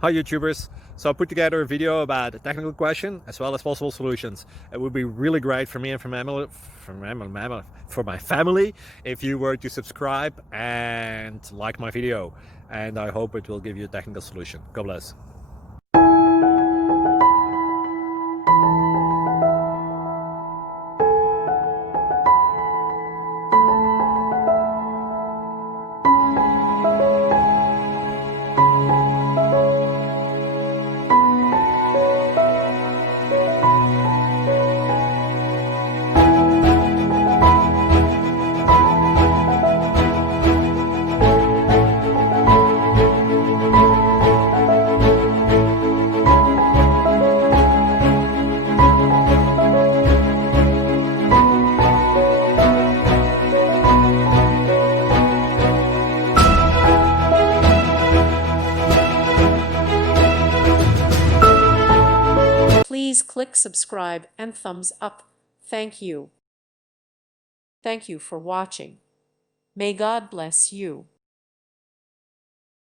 Hi YouTubers. So I put together a video about a technical question as well as possible solutions. It would be really great for me and for my family if you were to subscribe and like my video. And I hope it will give you a technical solution. God bless. Please click subscribe and thumbs up. Thank you. Thank you for watching. May God bless you.